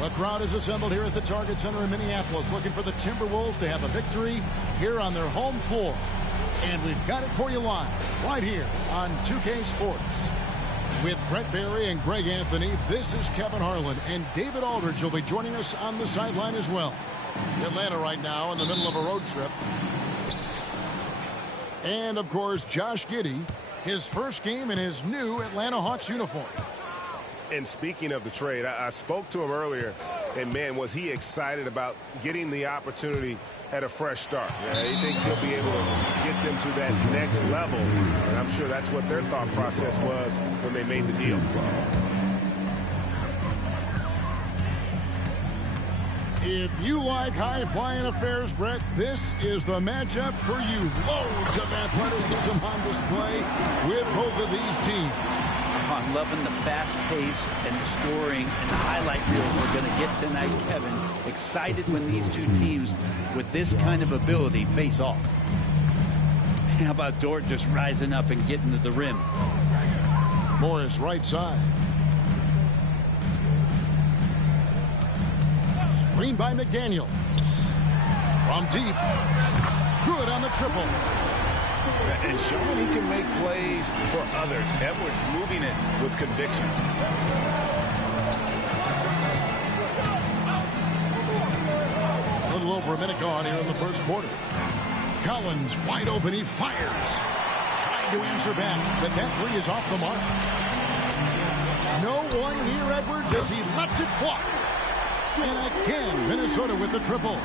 The crowd is assembled here at the Target Center in Minneapolis, looking for the Timberwolves to have a victory here on their home floor. And we've got it for you live, right here on 2K Sports. With Brett Barry and Greg Anthony, this is Kevin Harlan, and David Aldridge will be joining us on the sideline as well. Atlanta right now in the middle of a road trip. And, of course, Josh Giddey, his first game in his new Atlanta Hawks uniform. And speaking of the trade, I spoke to him earlier, and, man, was he excited about getting the opportunity at a fresh start. Yeah, he thinks he'll be able to get them to that next level, and I'm sure that's what their thought process was when they made the deal. If you like high-flying affairs, Brett, this is the matchup for you. Loads of athleticism on display with both of these teams. I'm loving the fast pace and the scoring and the highlight reels we're going to get tonight, Kevin. Excited when these two teams with this kind of ability face off. How about Dort just rising up and getting to the rim? Morris right side. Screen by McDaniel. From deep. Good on the triple. And showing he can make plays for others. Edwards moving it with conviction. A little over a minute gone here in the first quarter. Collins wide open. He fires. Trying to answer back, but that three is off the mark. No one near Edwards as he lets it fly. And again, Minnesota with the triple.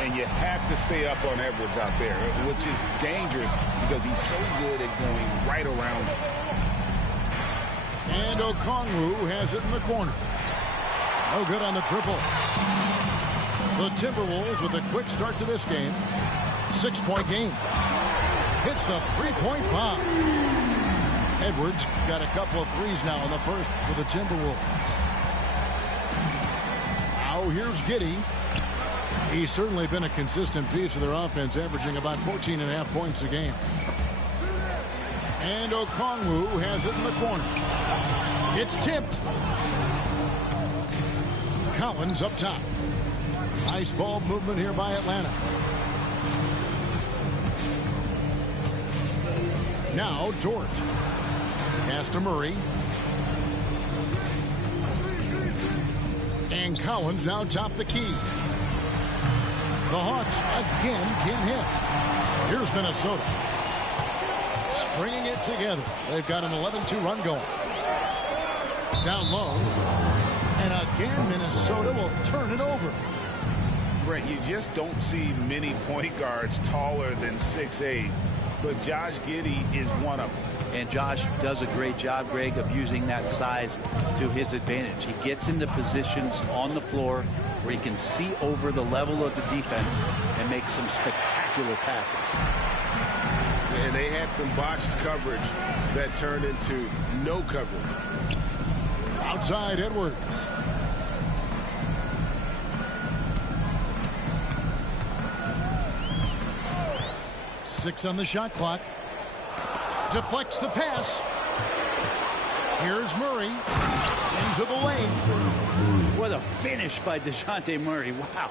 And you have to stay up on Edwards out there, which is dangerous because he's so good at going right around. And Okongwu has it in the corner. No good on the triple. The Timberwolves with a quick start to this game. 6-point game. Hits the three-point bomb. Edwards got a couple of threes now in the first for the Timberwolves. Now here's Giddey. He's certainly been a consistent piece of their offense, averaging about 14.5 points a game. And Okongwu has it in the corner. It's tipped. Collins up top. Nice ball movement here by Atlanta. Now Dort. Pass to Murray. And Collins now top the key. The Hawks again can't hit. Here's Minnesota. Stringing it together. They've got an 11-2 run going. Down low. And again, Minnesota will turn it over. Brett, you just don't see many point guards taller than 6'8", but Josh Giddey is one of them. And Josh does a great job, Greg, of using that size to his advantage. He gets into positions on the floor where he can see over the level of the defense and make some spectacular passes. And they had some botched coverage that turned into no coverage. Outside Edwards. Six on the shot clock. Deflects the pass. Here's Murray. Into the lane. What a finish by DeJounte Murray. Wow.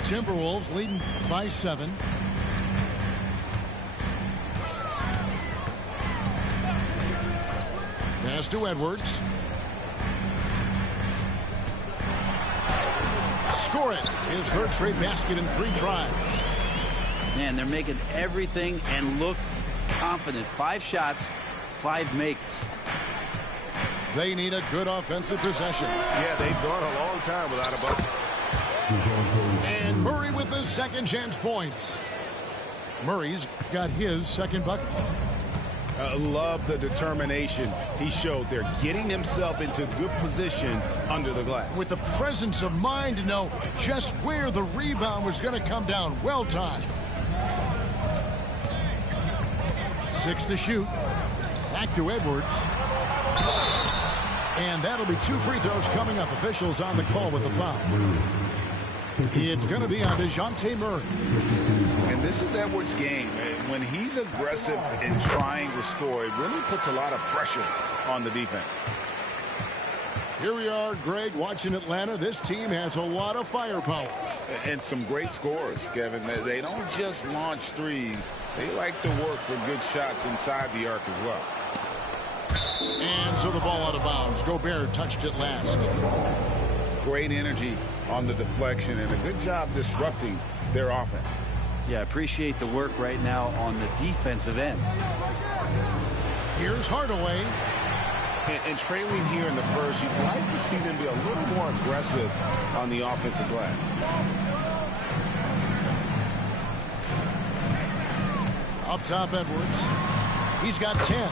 Timberwolves leading by 7. Pass to Edwards. Score it. His third straight basket in 3 tries. Man, they're making everything and look confident. 5 shots, 5 makes. They need a good offensive possession. Yeah, they've gone a long time without a bucket. And Murray with the second chance points. Murray's got his second bucket. Love the determination he showed there, getting himself into good position under the glass. With the presence of mind to know just where the rebound was going to come down. Well timed. 6 to shoot. Back to Edwards. And that'll be 2 free throws coming up. Officials on the call with the foul. It's going to be on DeJounte Murray. And this is Edwards' game. When he's aggressive in trying to score, it really puts a lot of pressure on the defense. Here we are, Greg, watching Atlanta. This team has a lot of firepower. And some great scores, Kevin. They don't just launch threes. They like to work for good shots inside the arc as well. And so the ball out of bounds. Gobert touched it last. Great energy on the deflection and a good job disrupting their offense. Yeah, appreciate the work right now on the defensive end. Here's Hardaway. And trailing here in the first, you'd like to see them be a little more aggressive on the offensive glass. Up top, Edwards. He's got 10.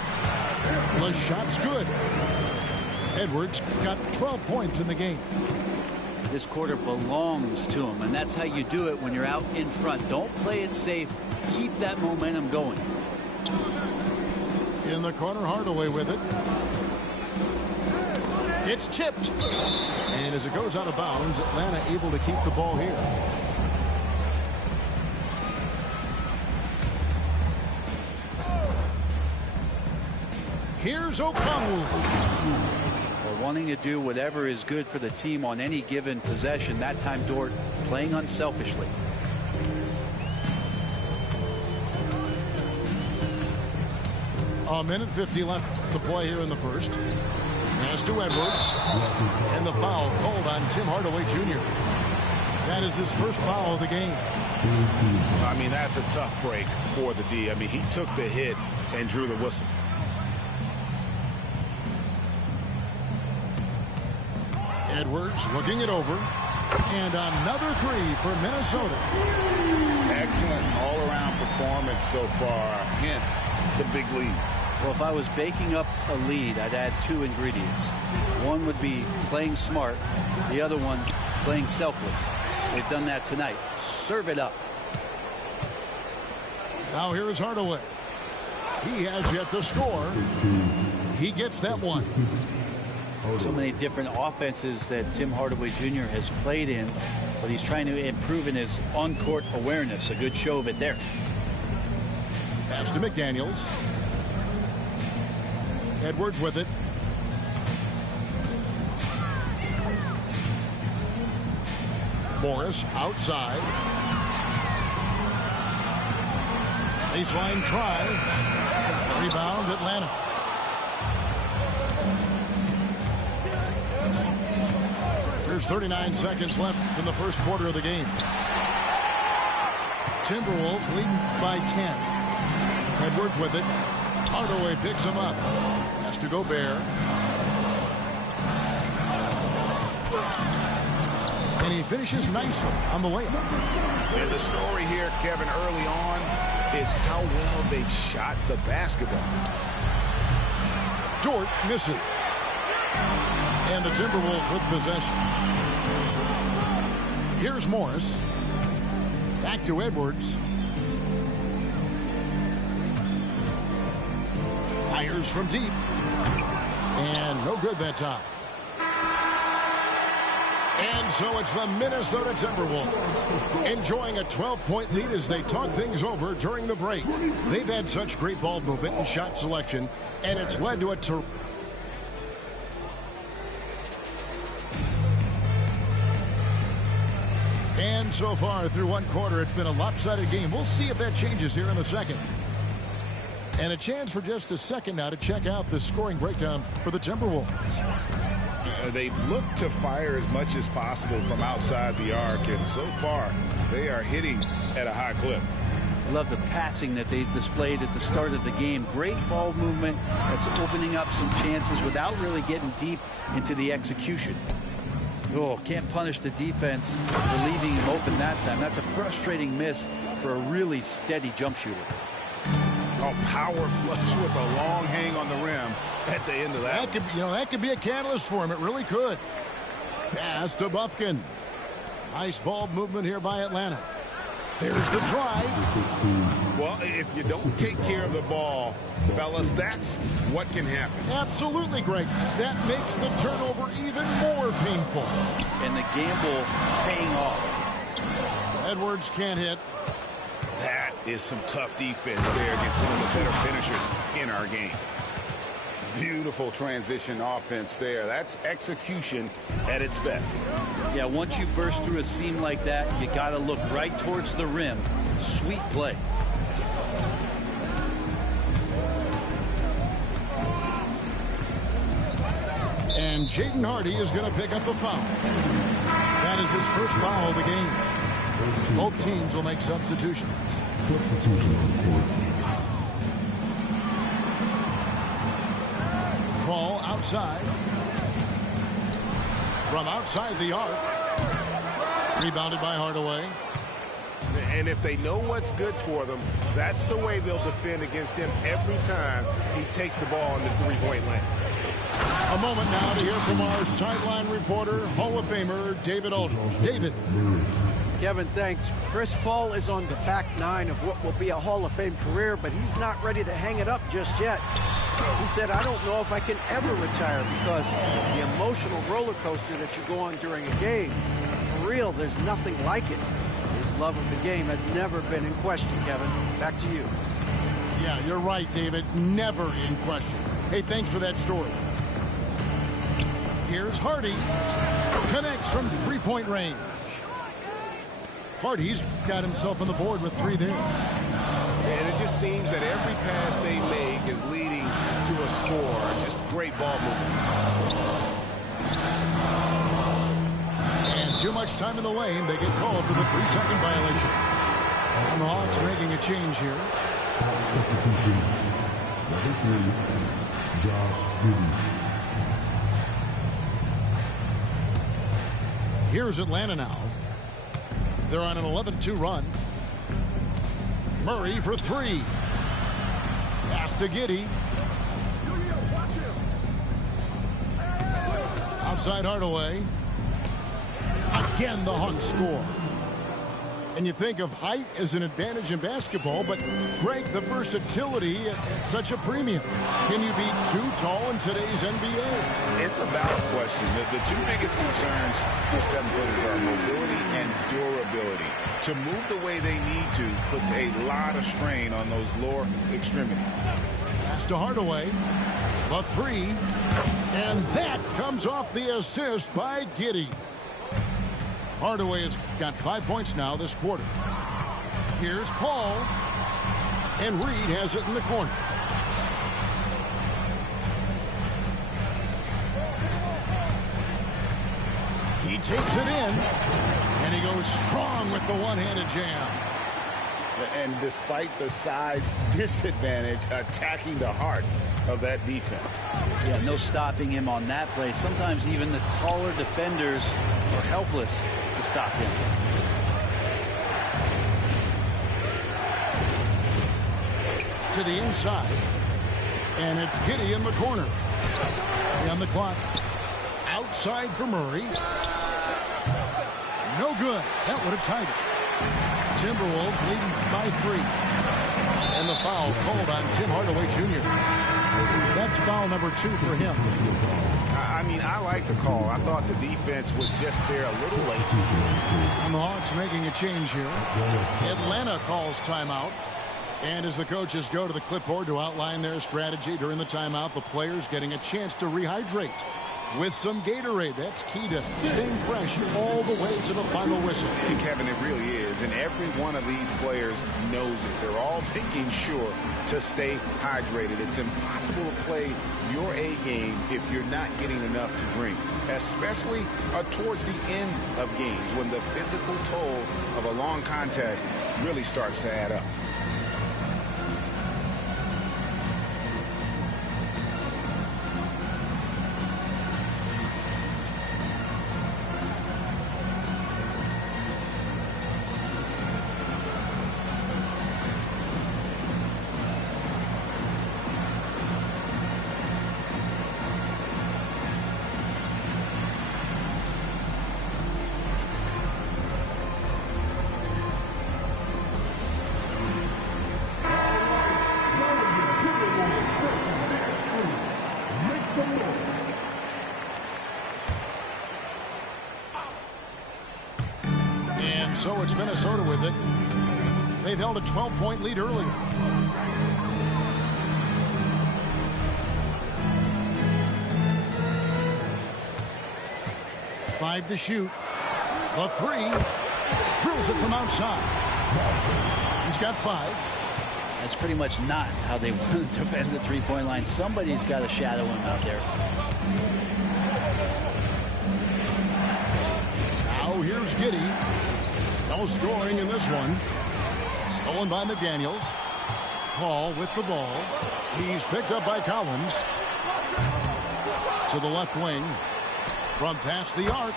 The shot's good. Edwards got 12 points in the game. This quarter belongs to him, and that's how you do it when you're out in front. Don't play it safe. Keep that momentum going. In the corner, Hardaway with it. It's tipped. And as it goes out of bounds, Atlanta able to keep the ball here. Here's Okongwu. Well, wanting to do whatever is good for the team on any given possession. That time, Dort playing unselfishly. A minute 50 left to play here in the first. Pass to Edwards. And the foul called on Tim Hardaway Jr. That is his first foul of the game. I mean, that's a tough break for the D. I mean, he took the hit and drew the whistle. Edwards looking it over. And another three for Minnesota. Excellent all-around performance so far, hence the big lead. Well, if I was baking up a lead, I'd add 2 ingredients. One would be playing smart. The other one, playing selfless. They've done that tonight. Serve it up. Now here is Hardaway. He has yet to score. He gets that one. So many different offenses that Tim Hardaway Jr. has played in, but he's trying to improve in his on-court awareness. A good show of it there. Pass to McDaniels. Edwards with it. Morris outside. Baseline try. Rebound Atlanta. There's 39 seconds left in the first quarter of the game. Timberwolves leading by 10. Edwards with it. Hardaway picks him up. Has to Gobert. And he finishes nicely on the layup. And the story here, Kevin, early on is how well they've shot the basketball. Dort misses. And the Timberwolves with possession. Here's Morris. Back to Edwards. Fires from deep. And no good that time. And so it's the Minnesota Timberwolves enjoying a 12-point lead as they talk things over during the break. They've had such great ball movement and shot selection, and it's led to a And so far through one quarter, it's been a lopsided game. We'll see if that changes here in the second. And a chance for just a second now to check out the scoring breakdown for the Timberwolves. They've looked to fire as much as possible from outside the arc, and so far they are hitting at a high clip. I love the passing that they displayed at the start of the game. Great ball movement that's opening up some chances without really getting deep into the execution. Oh, can't punish the defense for leaving him open that time. That's a frustrating miss for a really steady jump shooter. Oh, power flush with a long hang on the rim at the end of that. That could be a catalyst for him. It really could. Pass to Bufkin. Nice ball movement here by Atlanta. There's the drive. Well, if you don't take care of the ball, fellas, that's what can happen. Absolutely, Greg. That makes the turnover even more painful. And the gamble paying off. Edwards can't hit. That is some tough defense there against one of the better finishers in our game. Beautiful transition offense there. That's execution at its best. Yeah, once you burst through a seam like that, you got to look right towards the rim. Sweet play. And Jaden Hardy is going to pick up a foul. That is his first foul of the game. Both teams will make substitutions. Ball outside. From outside the arc. Rebounded by Hardaway. And if they know what's good for them, that's the way they'll defend against him every time he takes the ball in the three-point lane. A moment now to hear from our sideline reporter, Hall of Famer David Aldridge. David. Kevin, thanks. Chris Paul is on the back nine of what will be a Hall of Fame career, but he's not ready to hang it up just yet. He said, I don't know if I can ever retire because the emotional roller coaster that you go on during a game, for real, there's nothing like it. His love of the game has never been in question, Kevin. Back to you. Yeah, you're right, David. Never in question. Hey, thanks for that story. Here's Hardy. Connects from three-point range. Hardy's got himself on the board with three there. And it just seems that every pass they make is leading to a score. Just great ball movement. And too much time in the lane. They get called for the 3-second violation. And the Hawks making a change here. Substitution. Number 3, Josh Guruz. Here's Atlanta now. They're on an 11-2 run. Murray for three. Pass to Giddey. Outside Hardaway. Again, the Hawks score. And you think of height as an advantage in basketball, but Greg, the versatility at such a premium. Can you be too tall in today's NBA? It's a valid question. The two biggest concerns for 7-footers are mobility and durability. To move the way they need to puts a lot of strain on those lower extremities. Pass to Hardaway. The three. And that comes off the assist by Giddey. Hardaway has got 5 points now this quarter. Here's Paul. And Reed has it in the corner. He takes it in. And he goes strong with the one-handed jam. And despite the size disadvantage, attacking the heart of that defense. Yeah, no stopping him on that play. Sometimes even the taller defenders are helpless to stop him. To the inside. And it's Giddey in the corner. On the clock. Outside for Murray. No good. That would have tied it. Timberwolves leading by 3. And the foul called on Tim Hardaway Jr. That's foul number 2 for him. I mean, I like the call. I thought the defense was just there a little late. And the Hawks making a change here. Atlanta calls timeout. And as the coaches go to the clipboard to outline their strategy during the timeout, the players getting a chance to rehydrate with some Gatorade. That's key to staying fresh all the way to the final whistle. And Kevin, it really is. And every one of these players knows it. They're all making sure to stay hydrated. It's impossible to play your A game if you're not getting enough to drink, especially towards the end of games when the physical toll of a long contest really starts to add up. so it's Minnesota with it. They've held a 12-point lead earlier. Five to shoot. The three. Drills it from outside. He's got 5. That's pretty much not how they want to defend the three-point line. Somebody's got to shadow him out there. Now here's Giddey. No scoring in this one. Stolen by McDaniels. Paul with the ball. He's picked up by Collins. To the left wing. From past the arc.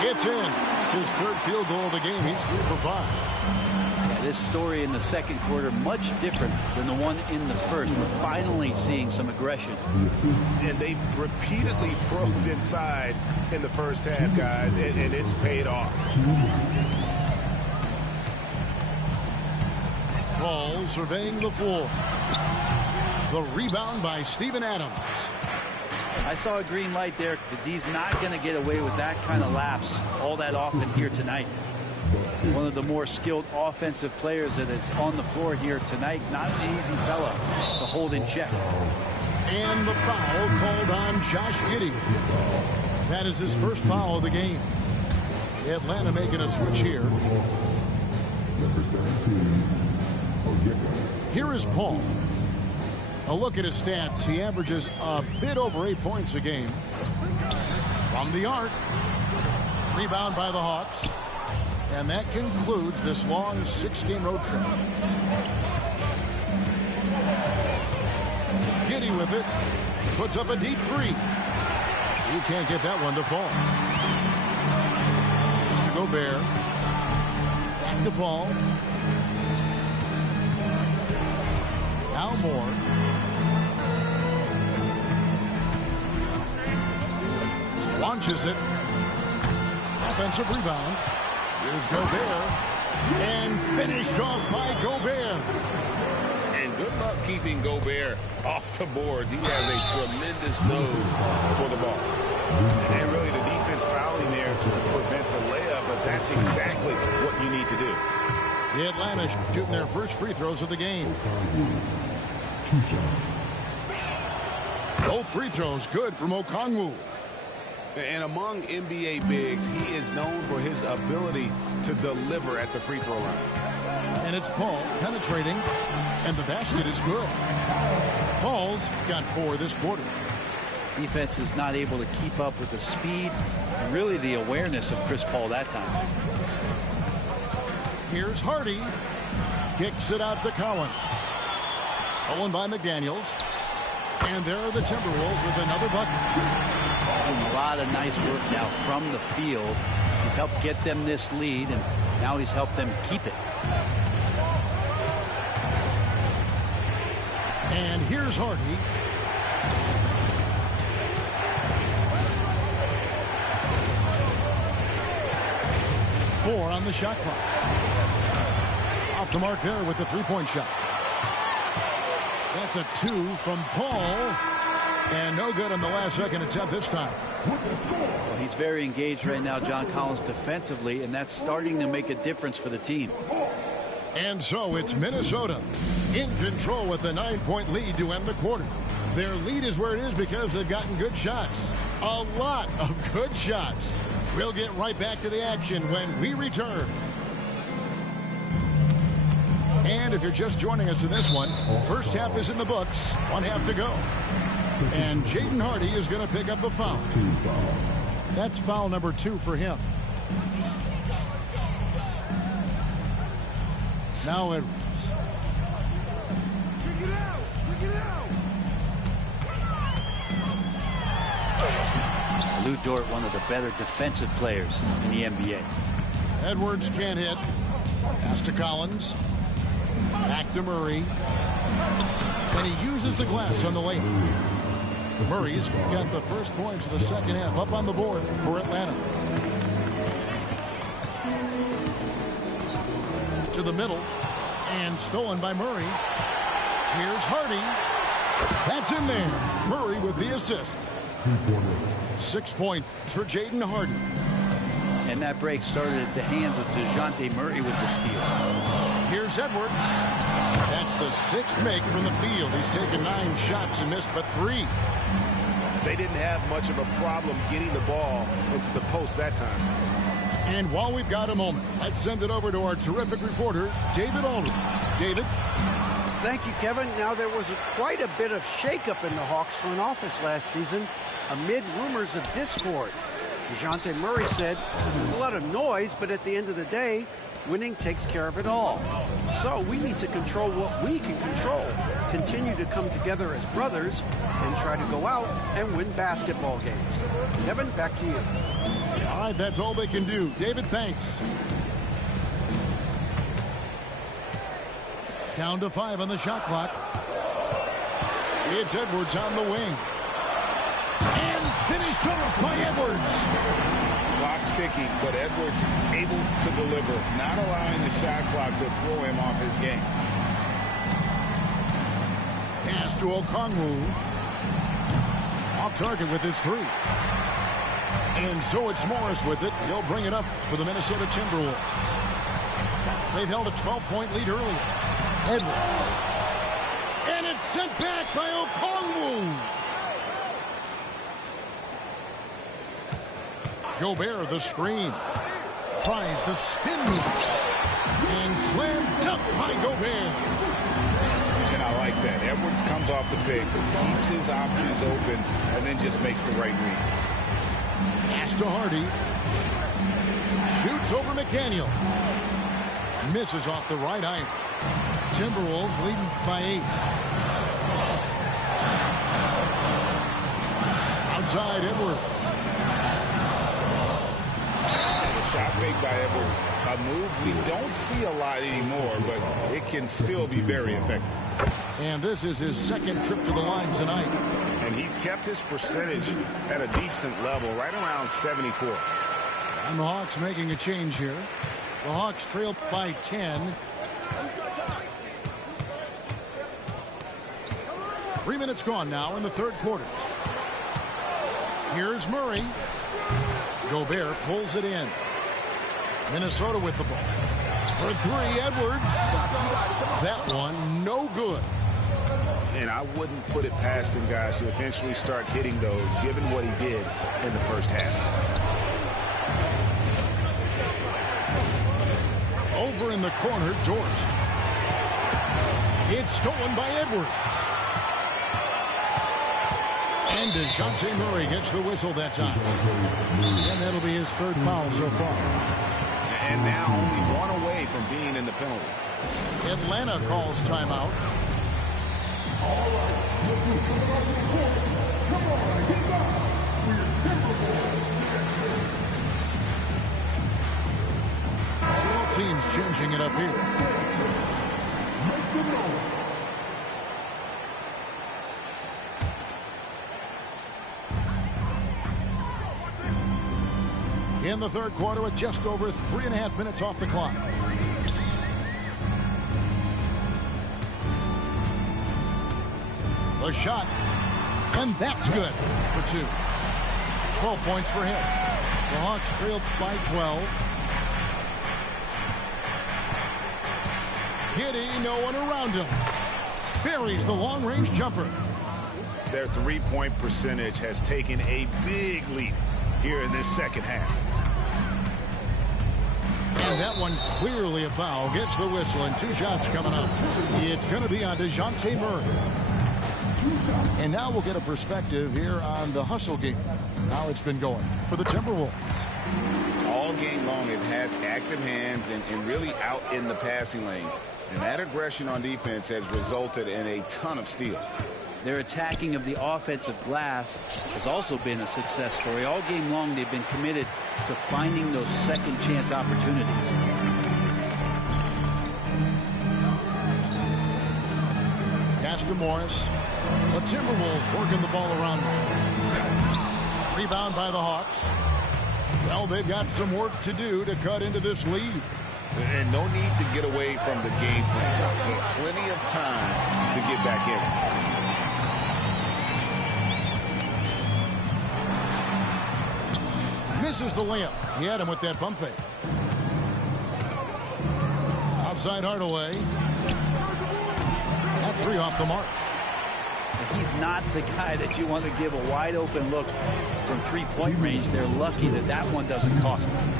It's in. It's his 3rd field goal of the game. He's 3 for 5. Yeah, this story in the second quarter much different than the one in the first. We're finally seeing some aggression. And they've repeatedly probed inside in the first half, guys, and it's paid off. Paul surveying the floor. The rebound by Steven Adams. I saw a green light there. The D's not going to get away with that kind of lapse all that often here tonight. One of the more skilled offensive players that is on the floor here tonight. Not an easy fella to hold in check. And the foul called on Josh Giddey. That is his first foul of the game. Atlanta making a switch here. Here is Paul. A look at his stats. He averages a bit over 8 points a game. From the arc. Rebound by the Hawks. And that concludes this long 6-game road trip. Giddey with it. Puts up a deep 3. He can't get that one to fall. Mr. Gobert. Back to Paul. Now Moore. Launches it. Offensive rebound. Here's Gobert. And finished off by Gobert. And good luck keeping Gobert off the boards. He has a tremendous nose for the ball. And really the defense fouling there to prevent the layup, but that's exactly what you need to do. The Atlanta shooting their first free throws of the game. Both free throws good from Okongwu. And among NBA bigs, he is known for his ability to deliver at the free throw line. And it's Paul penetrating, and the basket is good. Paul's got 4 this quarter. Defense is not able to keep up with the speed and really the awareness of Chris Paul that time. Here's Hardy. Kicks it out to Collins. Stolen by McDaniels. And there are the Timberwolves with another bucket. A lot of nice work now from the field. He's helped get them this lead, and now he's helped them keep it. And here's Hardy. Four on the shot clock. Off the mark there with the three-point shot. That's a 2 from Paul. And no good on the last second attempt this time. Well, he's very engaged right now, John Collins, defensively, and that's starting to make a difference for the team. And so it's Minnesota in control with a 9-point lead to end the quarter. Their lead is where it is because they've gotten good shots. A lot of good shots. We'll get right back to the action when we return. And if you're just joining us in this one, first half is in the books. 1 half to go. And Jaden Hardy is going to pick up a foul. That's foul number 2 for him. Now Edwards. Lou Dort, one of the better defensive players in the NBA. Edwards can't hit. Pass to Collins. Back to Murray. And he uses the glass on the layup. Murray's got the first points of the second half up on the board for Atlanta. To the middle. And stolen by Murray. Here's Hardy. That's in there. Murray with the assist. 6 points for Jaden Hardy. And that break started at the hands of DeJounte Murray with the steal. Here's Edwards. That's the 6th make from the field. He's taken 9 shots and missed but 3. They didn't have much of a problem getting the ball into the post that time. And while we've got a moment, let's send it over to our terrific reporter, David Aldridge. David? Thank you, Kevin. Now, there was quite a bit of shakeup in the Hawks front office last season amid rumors of discord. DeJounte Murray said there's a lot of noise, but at the end of the day, winning takes care of it all. So we need to control what we can control, continue to come together as brothers, and try to go out and win basketball games. Kevin, back to you. All right, that's all they can do. David, thanks. Down to 5 on the shot clock. It's Edwards on the wing. And finished off by Edwards. Clock's ticking, but Edwards able to deliver, not allowing the shot clock to throw him off his game. Pass to Okongwu. Off target with his 3. And so it's Morris with it. He'll bring it up for the Minnesota Timberwolves. They've held a 12-point lead earlier. Edwards. And it's sent back by Okongwu. Gobert, the screen. Tries to spin move. And slam dunk by Gobert. And I like that. Edwards comes off the pick, keeps his options open, and then just makes the right read. Pass to Hardy. Shoots over McDaniel. Misses off the right iron. Timberwolves leading by 8. Outside Edwards. Shot fake by Edwards. A move we don't see a lot anymore, but it can still be very effective. And this is his 2nd trip to the line tonight. And he's kept his percentage at a decent level, right around 74. And the Hawks making a change here. The Hawks trail by 10. 3 minutes gone now in the 3rd quarter. Here's Murray. Gobert pulls it in. Minnesota with the ball. For 3, Edwards. That one, no good. And I wouldn't put it past him, guys, to eventually start hitting those, given what he did in the first half. Over in the corner, Dort. It's stolen by Edwards. And DeJounte Murray gets the whistle that time. And that'll be his 3rd foul so far. And now only 1 away from being in the penalty. Atlanta calls timeout. So all teams changing it up here. In the 3rd quarter with just over 3.5 minutes off the clock. The shot, and that's good for 2. 12 points for him. The Hawks trailed by 12. Giddey, no one around him. Buries the long-range jumper. Their 3-point percentage has taken a big leap here in this 2nd half. And that one clearly a foul. Gets the whistle, and 2 shots coming up. It's going to be on DeJounte Murray. And now we'll get a perspective here on the hustle game. How it's been going for the Timberwolves. All game long, they've had active hands and really out in the passing lanes. And that aggression on defense has resulted in a ton of steals. Their attacking of the offensive glass has also been a success story. All game long, they've been committed to finding those second chance opportunities. Pass to Morris. The Timberwolves working the ball around them. Rebound by the Hawks. Well, they've got some work to do to cut into this lead. And no need to get away from the game plan. Plenty of time to get back in it. misses the layup. He had him with that pump fake. Outside Hardaway. That three off the mark. He's not the guy that you want to give a wide open look from three-point range. They're lucky that that one doesn't cost them.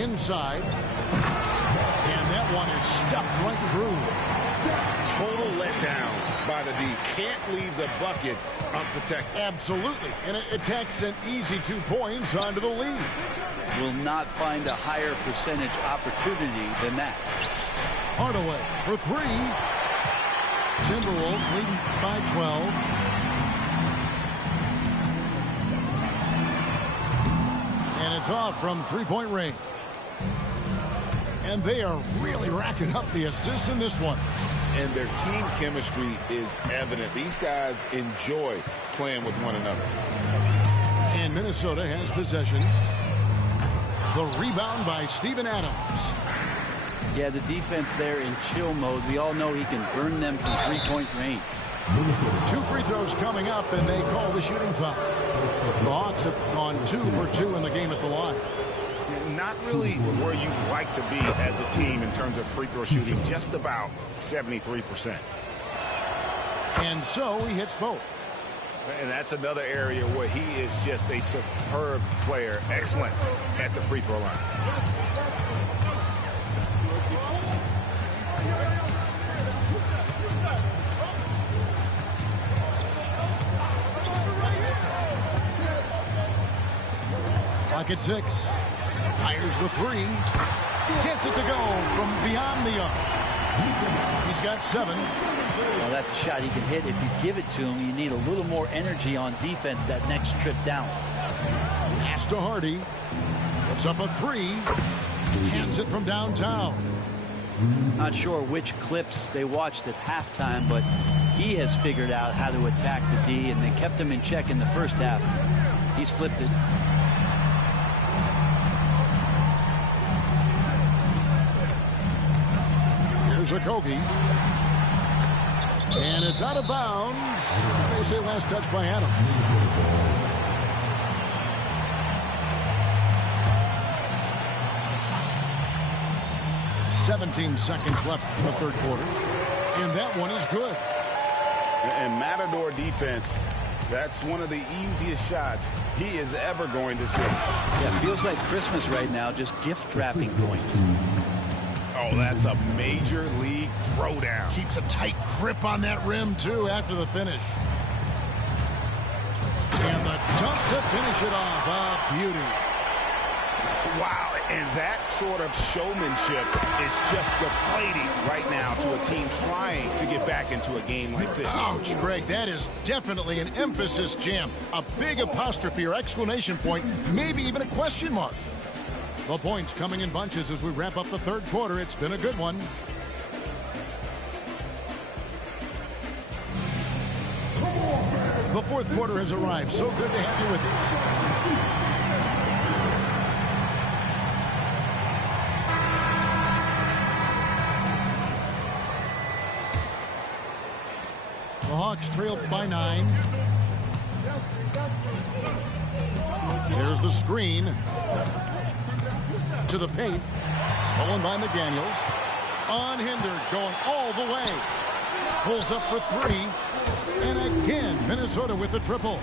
Inside. And that one is stuffed right through. Total letdown by the D. Can't leave the bucket unprotected. Absolutely. And it takes an easy 2 points onto the lead. Will not find a higher percentage opportunity than that. Hardaway for three. Timberwolves leading by 12. And it's off from three-point range. And they are really racking up the assists in this one. And their team chemistry is evident. These guys enjoy playing with one another. And Minnesota has possession. The rebound by Steven Adams. Yeah, the defense there in chill mode. We all know he can burn them from three-point range. 2 free throws coming up, and they call the shooting foul. The Hawks have gone 2 for 2 in the game at the line. Not really where you'd like to be as a team in terms of free throw shooting, just about 73%. And so he hits both. And that's another area where he is just a superb player, excellent at the free throw line. Clock at 6. Fires the three. Gets it to go from beyond the arc. He's got 7. Well, that's a shot he can hit. If you give it to him, you need a little more energy on defense that next trip down. Pass to Hardy. Puts up a 3. Hands it from downtown. Not sure which clips they watched at halftime, but he has figured out how to attack the D, and they kept him in check in the first half. He's flipped it. Kogi. And it's out of bounds. They say last touch by Adams. "17 seconds left in the third quarter. And that one is good. And Matador defense, that's one of the easiest shots he is ever going to see. Yeah, feels like Christmas right now, just gift wrapping points. Oh, that's a major league throwdown. Keeps a tight grip on that rim, too, after the finish. And the dunk to finish it off. A beauty. Wow, and that sort of showmanship is just deflating right now to a team trying to get back into a game like this. Ouch, Greg, that is definitely an emphasis jam. A big apostrophe or exclamation point, maybe even a question mark. The points coming in bunches as we wrap up the third quarter. It's been a good one. The fourth quarter has arrived. So good to have you with us. The Hawks trail by 9. There's the screen. To the paint. Stolen by McDaniels. Unhindered, going all the way. Pulls up for 3. And again, Minnesota with the triple.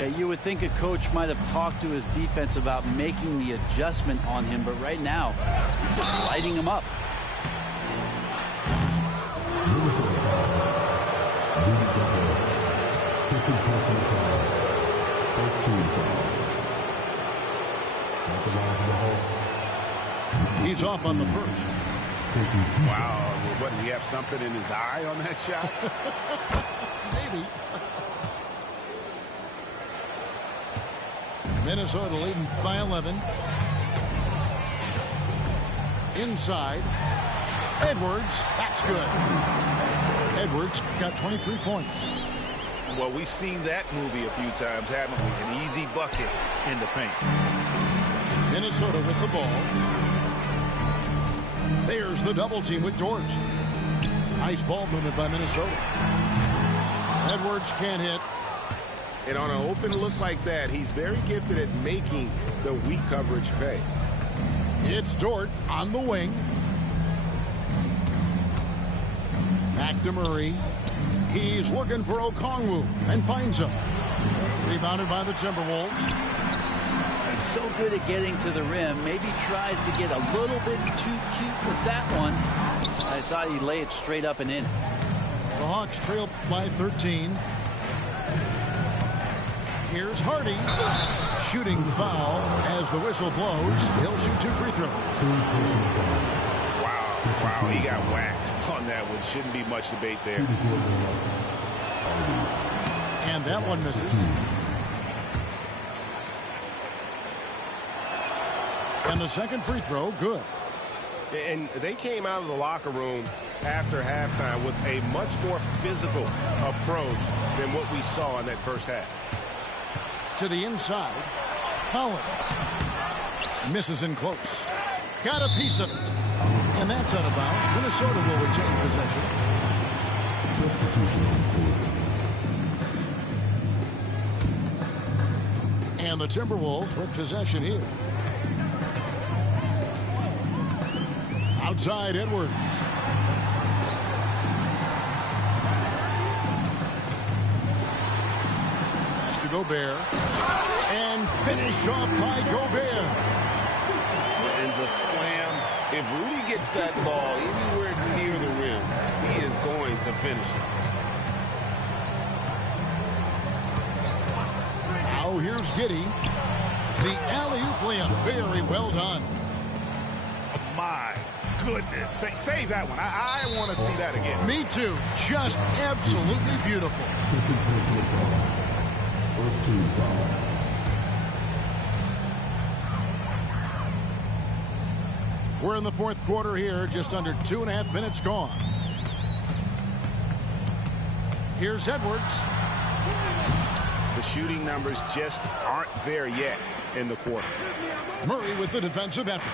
Yeah, you would think a coach might have talked to his defense about making the adjustment on him, but right now, he's just lighting him up. He's off on the first. Wow, what, did he have something in his eye on that shot? Maybe. Minnesota leading by 11. Inside. Edwards, that's good. Edwards got 23 points. Well, we've seen that movie a few times, haven't we? An easy bucket in the paint. Minnesota with the ball. There's the double team with George. Nice ball movement by Minnesota. Edwards can't hit. And on an open look like that, he's very gifted at making the weak coverage pay. It's Dort on the wing. Back to Murray. He's looking for Okongwu and finds him. Rebounded by the Timberwolves. He's so good at getting to the rim. Maybe tries to get a little bit too cute with that one. I thought he'd lay it straight up and in. The Hawks trail by 13. Here's Hardy. Shooting foul as the whistle blows. He'll shoot 2 free throws. Wow, he got whacked on that one. Shouldn't be much debate there. And that one misses. And the second free throw, good. And they came out of the locker room after halftime with a much more physical approach than what we saw in that first half. To the inside. Collins. Misses in close. Got a piece of it. And that's out of bounds. Minnesota will retain possession. And the Timberwolves with possession here. Outside Edwards. Pass to Gobert. And finished off by Gobert. And the slam. If Rudy gets that ball anywhere near the rim, he is going to finish it. Now here's Giddey. The alley-oop layup. Very well done. My goodness. Save that one. I want to see that again. Me too. Just absolutely beautiful. First team foul. We're in the fourth quarter here. Just under 2.5 minutes gone. Here's Edwards. The shooting numbers just aren't there yet in the quarter. Murray with the defensive effort.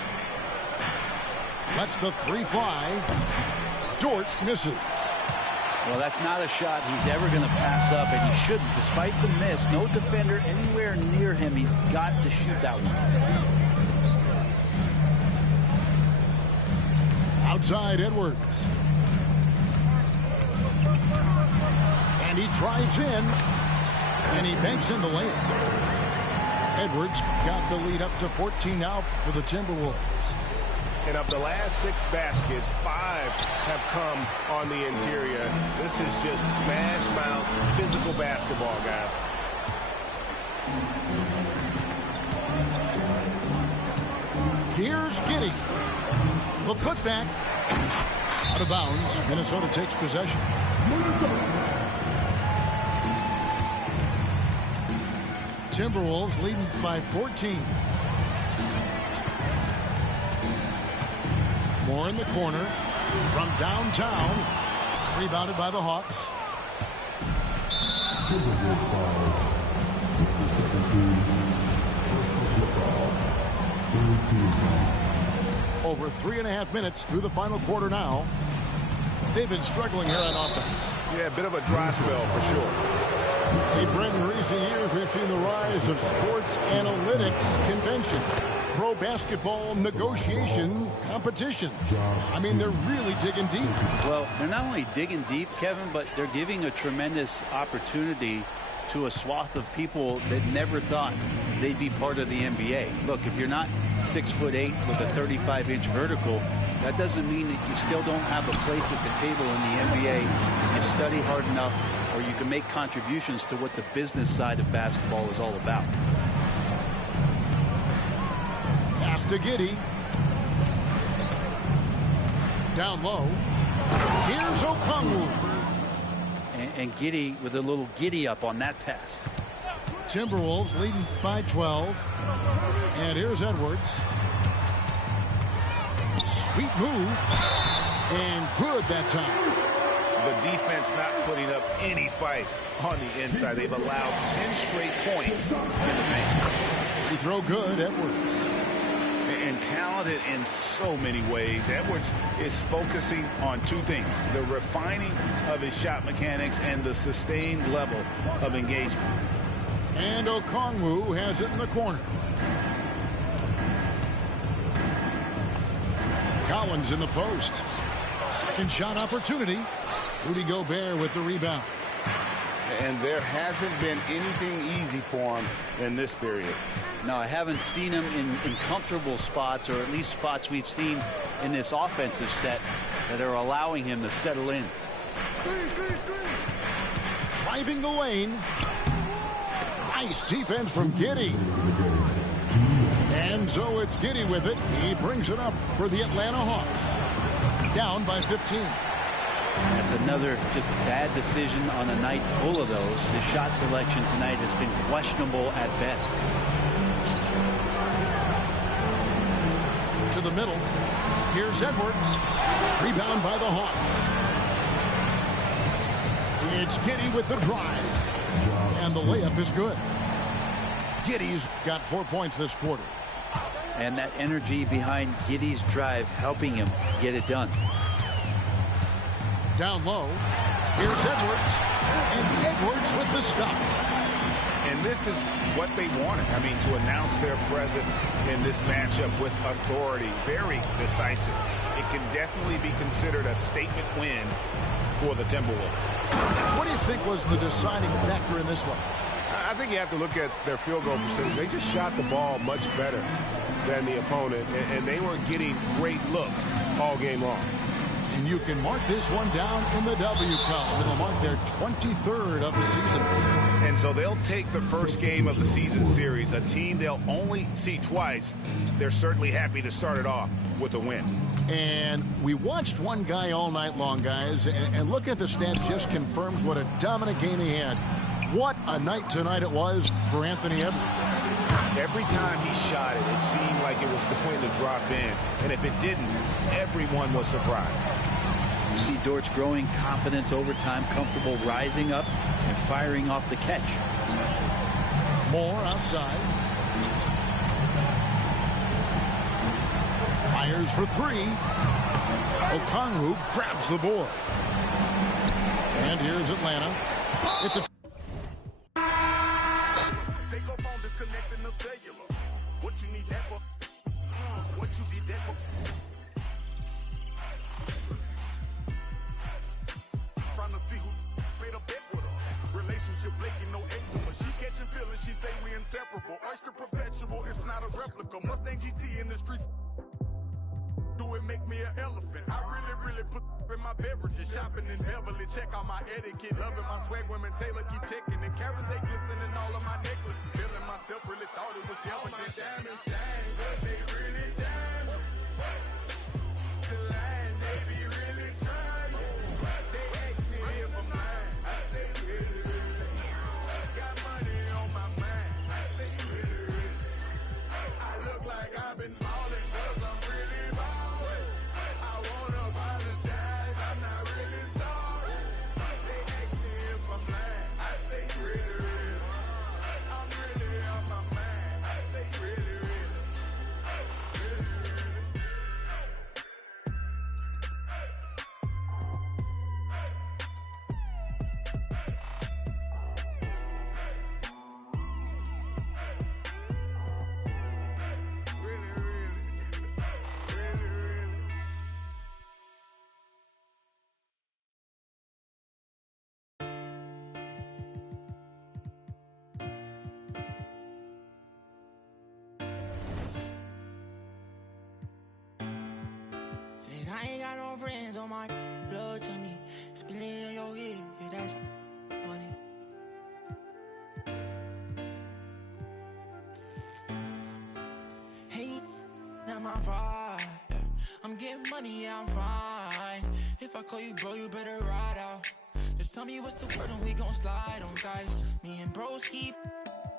Lets the three fly. Dort misses. Well, that's not a shot he's ever going to pass up, and he shouldn't. Despite the miss, no defender anywhere near him. He's got to shoot that one. Outside Edwards. And he drives in. And he banks in the layup. Edwards got the lead up to 14 now for the Timberwolves. And of the last 6 baskets, 5 have come on the interior. This is just smash mouth physical basketball, guys. Here's Giddey. The putback. Out of bounds. Minnesota takes possession. Timberwolves leading by 14. More in the corner. From downtown. Rebounded by the Hawks. Over 3.5 minutes through the final quarter now. They've been struggling here on offense. Yeah, a bit of a dry spell for sure. Hey, Brent, in recent years, we've seen the rise of sports analytics conventions, pro basketball negotiation competitions. I mean, they're really digging deep. Well, they're not only digging deep, Kevin, but they're giving a tremendous opportunity to a swath of people that never thought they'd be part of the NBA. Look, if you're not 6'8" with a 35-inch vertical, that doesn't mean that you still don't have a place at the table in the NBA if you study hard enough, or you can make contributions to what the business side of basketball is all about. Pass to Giddey. Down low. Here's Okongwu. And Giddey with a little giddy up on that pass. Timberwolves leading by 12. And here's Edwards. Sweet move. And good that time. The defense not putting up any fight on the inside. They've allowed 10 straight points in the paint. Free throw good, Edwards. And talented in so many ways. Edwards is focusing on 2 things: the refining of his shot mechanics and the sustained level of engagement. And Okongwu has it in the corner. Collins in the post. Second shot opportunity. Rudy Gobert with the rebound. And there hasn't been anything easy for him in this period. No, I haven't seen him in comfortable spots, or at least spots we've seen in this offensive set that are allowing him to settle in. Driving the lane. Nice defense from Giddey. And so it's Giddey with it. He brings it up for the Atlanta Hawks. Down by 15. That's another just bad decision on a night full of those. His shot selection tonight has been questionable at best. To the middle. Here's Edwards. Rebound by the Hawks. It's Giddey with the drive. And the layup is good. Giddey's got 4 points this quarter. And that energy behind Giddey's drive helping him get it done. Down low. Here's Edwards. And Edwards with the stuff. And this is what they wanted. I mean, to announce their presence in this matchup with authority. Very decisive. It can definitely be considered a statement win for the Timberwolves. What do you think was the deciding factor in this one? I think you have to look at their field goal percentage. They just shot the ball much better than the opponent, and they were getting great looks all game long. And you can mark this one down in the W column. It'll mark their 23rd of the season. And so they'll take the first game of the season series, a team they'll only see twice. They're certainly happy to start it off with a win. And we watched one guy all night long, guys, and look at the stats, just confirms what a dominant game he had. What a night tonight it was for Anthony Edwards. Every time he shot it, it seemed like it was going to drop in. And if it didn't, everyone was surprised. You see Dort's growing confidence over time, comfortable rising up and firing off the catch. Moore outside. Fires for three. Okongwu grabs the board. And here's Atlanta. It's a Oyster perpetual, it's not a replica. Mustang GT in the streets. Do it make me an elephant? I really put in my beverages. Shopping in Beverly, check out my etiquette. Loving my swag, women Taylor keep checking. The carrots they glisten in all of my necklaces. Feeling myself, really thought it was all my diamonds shine, but they really diamonds. The line, they be really trying. They ask me if I'm lying. I say really. Got money on my mind. I say really. I look like I've been ballin' 'cause I'm really ballin'. I wanna apologize, I'm not really sorry. They ask me if I'm lying. I say really. I'm really on my mind. I say really. Said I ain't got no friends on my blood to me. Spill it in your ear, if that's funny. Hey, not my vibe. Yeah. I'm getting money, yeah, I'm fine. If I call you bro, you better ride out. Just tell me what's the word and we gon' slide on, guys. Me and bros keep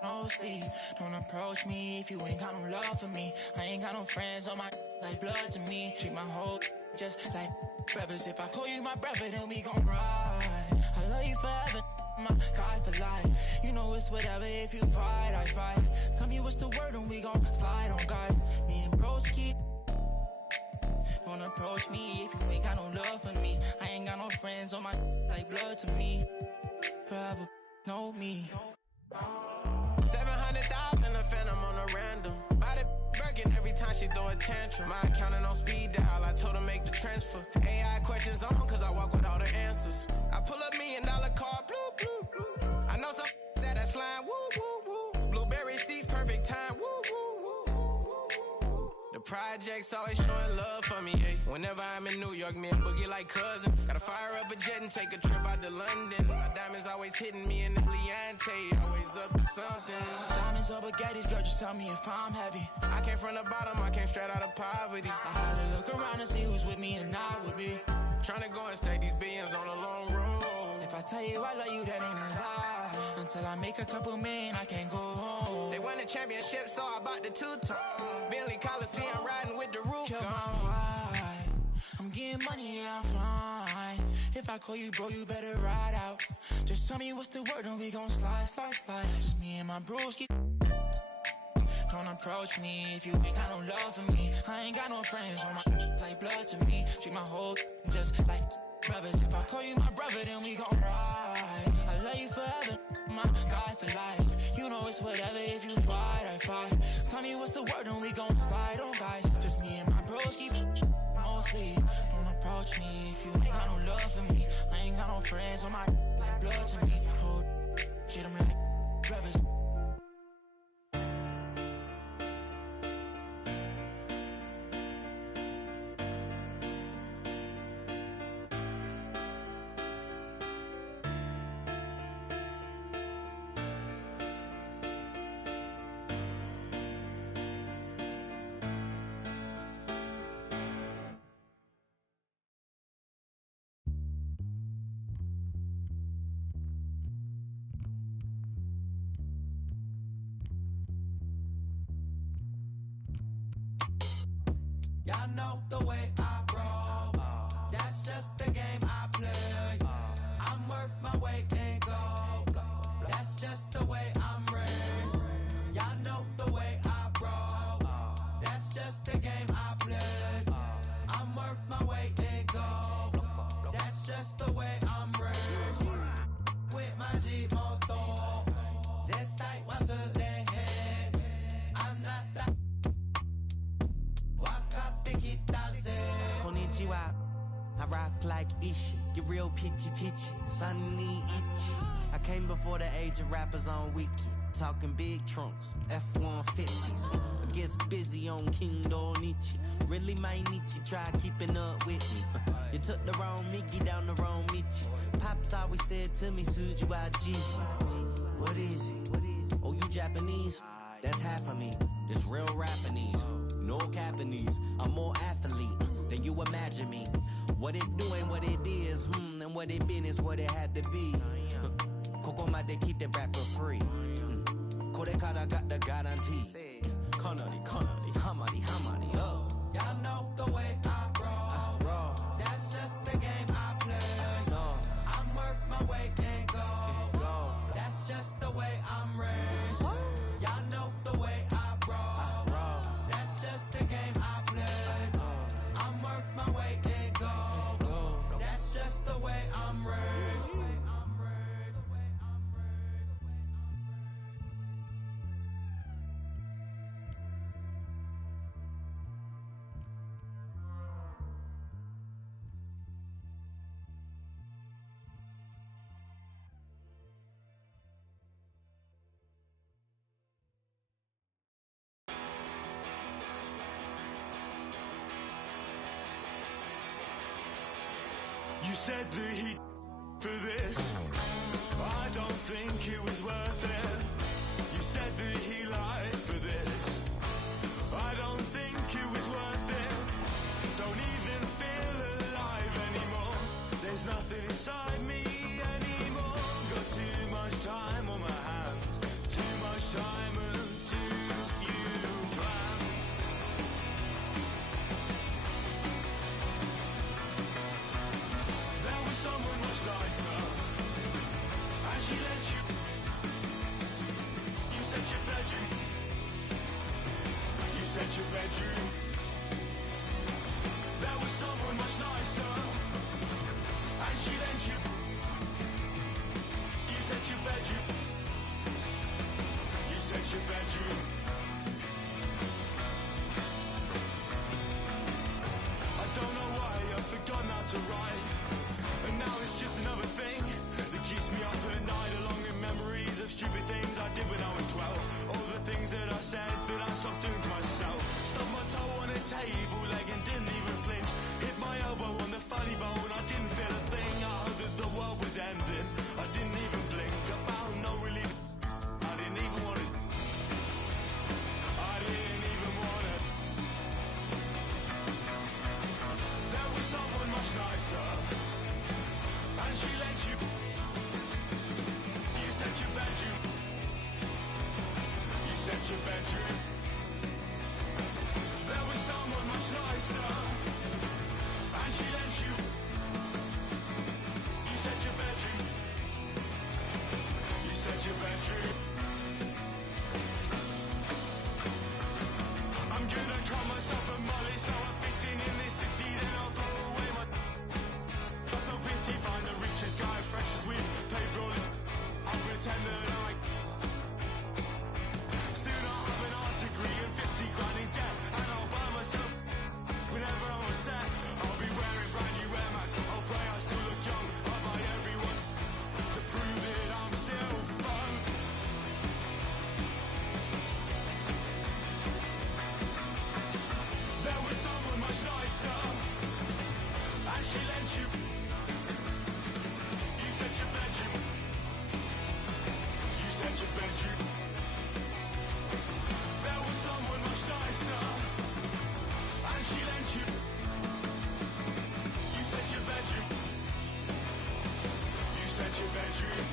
no sleep. Don't approach me if you ain't got no love for me. I ain't got no friends on my like blood to me. Treat my whole just like brothers. If I call you my brother, then we gon' ride. I love you forever, my guy for life. You know it's whatever, if you fight, I fight. Tell me what's the word and we gon' slide on, guys. Me and bros keep. Don't approach me if you ain't got no love for me. I ain't got no friends on my like blood to me. Forever, know me. 700,000 a phantom on a random. Buy the Birkin every time she throw a tantrum. My accountant on speed dial, I told her make the transfer. AI questions on, cause I walk with all the answers. I pull up $1 million car, blue, blue, blue. I know some that slime, woo, woo, woo. Blueberry seats, perfect time, woo, woo, woo. The projects always showing love for me, yeah. Whenever I'm in New York, me and Boogie like cousins. Gotta fire up a jet and take a trip out to London. My diamonds always hitting me in the Leante, always up to something. Diamonds or baguettes, girl, just tell me if I'm heavy. I came from the bottom, I came straight out of poverty. I had to look around and see who's with me and not with me. Tryna go and stake these billions on a long road. If I tell you I love you, that ain't a lie. Until I make a couple million, I can't go home. They won the championship, so I bought the two-tone. Bentley Coliseum riding with the roof gone. I'm getting money, yeah, I'm fine. If I call you, bro, you better ride out. Just tell me what's the word and we gon' slide, slide, slide. Just me and my broski. Don't approach me if you ain't got no love for me. I ain't got no friends on my like blood to me. Treat my whole just like brothers. If I call you my brother, then we gon' ride. I love you forever, my guy for life. You know it's whatever if you fight, I fight. Tell me what's the word and we gon' slide on, guys. Just me and my bros keep mostly. Don't approach me if you ain't got no love for me. I ain't got no friends on my like blood to me. Hold shit, I'm like brothers. Y'all know the way I roll. That's just the game I play. I'm worth my weight in gold. That's just the way I'm raised. Y'all know the way I roll. That's just the game I play. I'm worth my weight in gold. That's just the way I'm raised. With my G-Moto. Zetai wasu lehe. I'm not that. Konnichiwa, I rock like Ishi. Get real pitchy, sunny itchy. I came before the age of rappers on Wiki. Talking big trunks, F-150s. I guess busy on King Donichi. Really might need you try keeping up with me. You took the wrong Mickey down the wrong Michi. Pops always said to me, Suju Aji. What is it? Oh, you Japanese? That's half of me. This real Japanese. No Japanese. I'm more athlete than you imagine me. What it do ain't what it is, and what it been is what it had to be. Koko made keep the rap for free. Korekara got the guarantee. Kanari, hamari, oh. Y'all know the way I roll. That's just the game I play. No. I'm worth my weight in gold. That's just the way I'm raised. Y'all know the way I roll. That's just the game I play. I'm worth my weight in gold. That's just the way I'm raised. You said that he for this. I don't think it was worth it. You said that he lied for this. I don't think it was worth it. Don't even feel alive anymore. There's nothing inside me anymore. Got too much time on my hands. Too much time and too few plans. There was someone much nicer, and she let you. You said your bedroom. You said your bedroom. There was someone much nicer, and she let you. You said your bedroom. You said your bedroom. I don't know why I've forgotten how to write, and now it's just another thing that keeps me up at night, along with memories of stupid things I did when I was 12. All the things that I said that I stopped doing to myself. Stubbed my toe on a table leg and didn't even flinch. Hit my elbow on the funny bone, I didn't feel a thing. I heard that the world was ending, I didn't even blink. I found no relief, I didn't even want it. I didn't even want it. There was someone much nicer, and she let you. You said your bedroom. You said your bedroom. There was someone much nicer, and she let you. You said your bedroom. You said your bedroom. I'm gonna call myself a mullet, so I'm fitting in this city, then I'll throw away my. I'm so busy, find the richest guy, fresh as weed, play rollers. I'll pretend that I. Soon I'll have an art degree and 50 grand in debt, and I'll buy myself whenever I'm on set. I'll be wearing brand new Air Max. I'll play I still look young. I'll buy everyone to prove that I'm still fun. There was someone much nicer, and she let you. You said your bedroom. You said your bedroom. There was someone much nicer, and she lent you. You said your bedroom. You said your bedroom.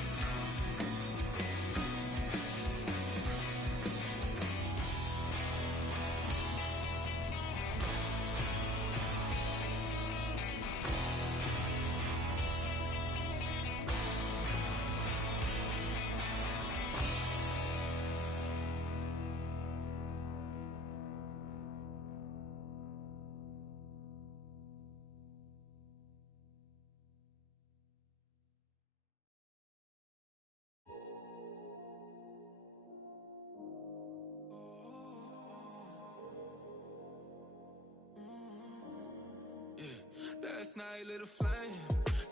Last night lit a flame,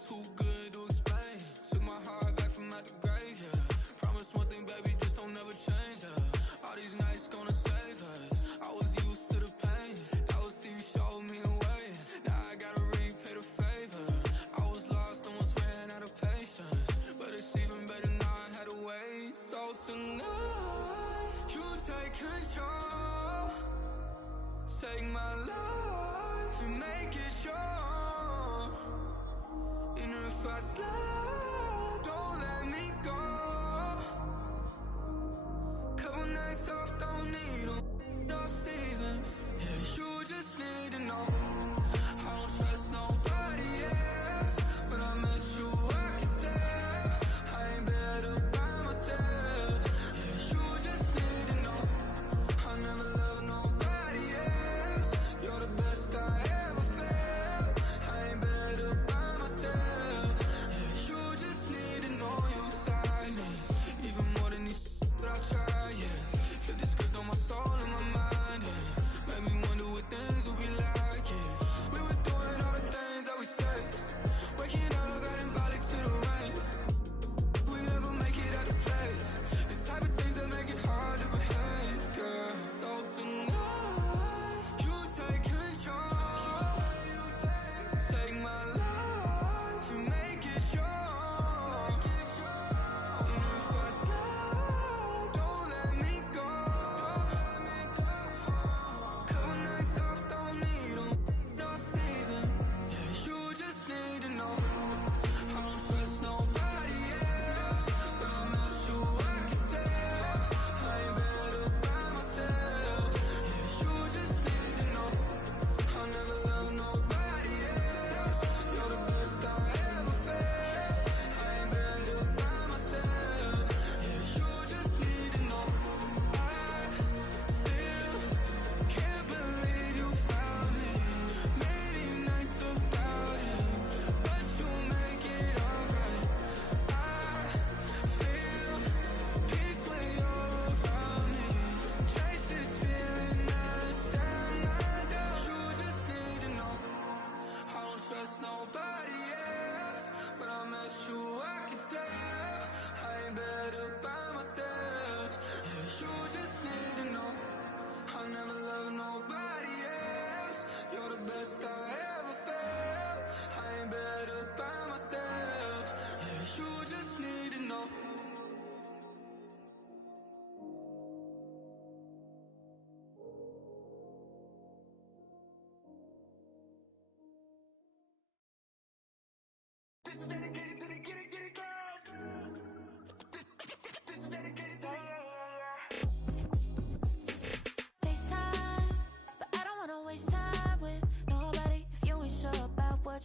too good to explain. Took my heart back from out the grave, yeah. Promise one thing, baby, just don't ever change, yeah. All these nights gonna save us. I was used to the pain, that was till you showed me the way. Now I gotta repay the favor. I was lost, almost ran out of patience, but it's even better now I had to wait. So tonight, you take control, take my life and make it yours. And if I slide, don't let me go. Couple nights off, don't need no seasons. Yeah, you just need to know I don't trust nobody else. When I met you, I could tell I ain't better by myself. Yeah, you just need to know I never loved nobody else. You're the best I ever felt. I ain't better by myself. Yeah, you just need to know you inside me, even more than these that I try. Yeah, feel this good.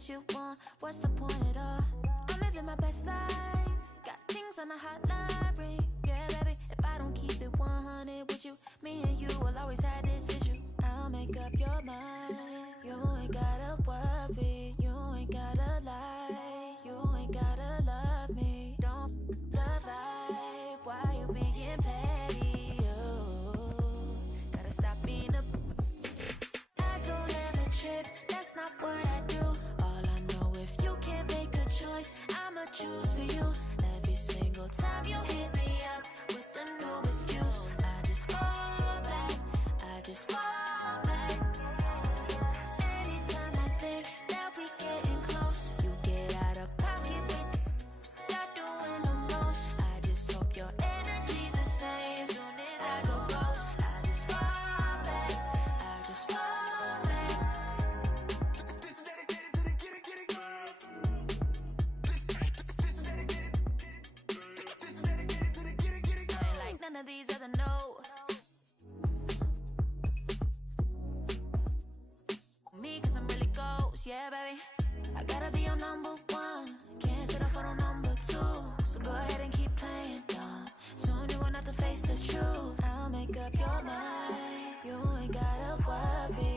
what you want. What's the point at all? I'm living my best life. Got things on the hotline. Yeah, baby, if I don't keep it 100 with you, me and you will always have this issue. I'll make up your mind. You ain't gotta worry. You ain't gotta lie. You ain't gotta love me. Don't the vibe. Why you being petty? Oh, gotta stop being a. I don't ever trip. That's not what I do. All I know, if you can't make a choice, I'ma choose for you. Every single time you hit me up with a new excuse, I just fall back. I just fall back. Anytime I think that we getting close, you get out of pocket with. Stop doing the most. I just hope your energy's the same. Soon as I go close, I just fall back. I just fall back. I ain't like none of these other no. Me, cause I'm really ghost, yeah, baby. I gotta be your number one. Can't settle for no number two. So go ahead and keep playing dumb. Soon you gonna have to face the truth. I'll make up your mind. You ain't gotta worry.